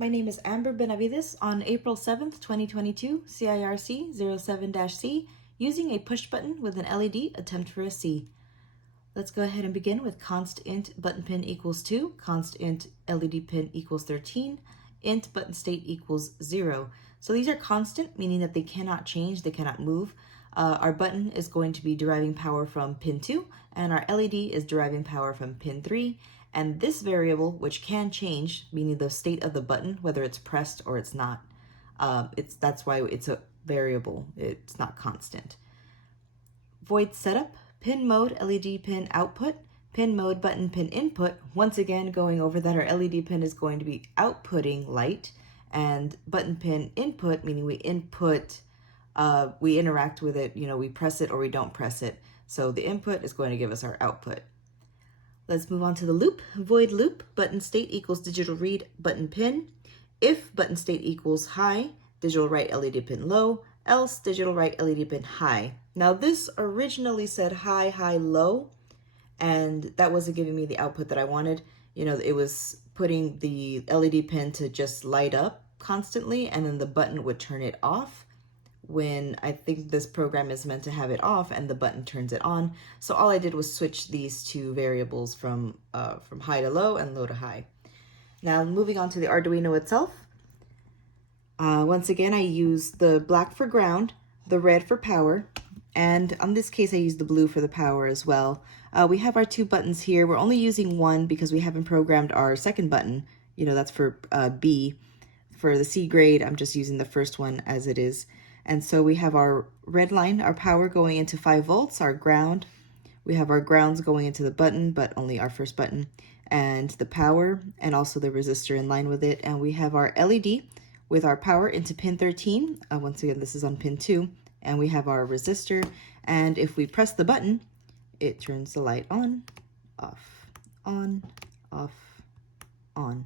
My name is Amber Benavides on April 7th, 2022, CIRC07-C, using a push button with an LED, attempt for a C. Let's go ahead and begin with const int button pin equals 2, const int LED pin equals 13, int button state equals 0. So these are constant, meaning that they cannot change, they cannot move. Our button is going to be deriving power from pin 2, and our LED is deriving power from pin 3. And this variable, which can change, meaning the state of the button, whether it's pressed or it's not, that's why it's a variable, it's not constant. Void setup, pin mode, LED pin output, pin mode button pin input. Once again, going over that our LED pin is going to be outputting light, and button pin input, meaning we input, we interact with it, we press it or we don't press it. So the input is going to give us our output. Let's move on to the loop. Void loop, button state equals digital read button pin. If button state equals high, digital write LED pin low, else digital write LED pin high. Now this originally said high, high, low, and that wasn't giving me the output that I wanted. It was putting the LED pin to just light up constantly, and then the button would turn it off when I think this program is meant to have it off and the button turns it on. So all I did was switch these two variables from high to low and low to high. Now moving on to the Arduino itself. Once again, I use the black for ground, the red for power, and on this case I use the blue for the power as well. We have our two buttons here. We're only using one because we haven't programmed our second button. That's for B. For the C grade, I'm just using the first one as it is. And so we have our red line, our power going into 5 volts, our ground. We have our grounds going into the button, but only our first button, and the power, and also the resistor in line with it. And we have our LED with our power into pin 13. Once again, this is on pin 2. And we have our resistor. And if we press the button, it turns the light on, off, on, off, on.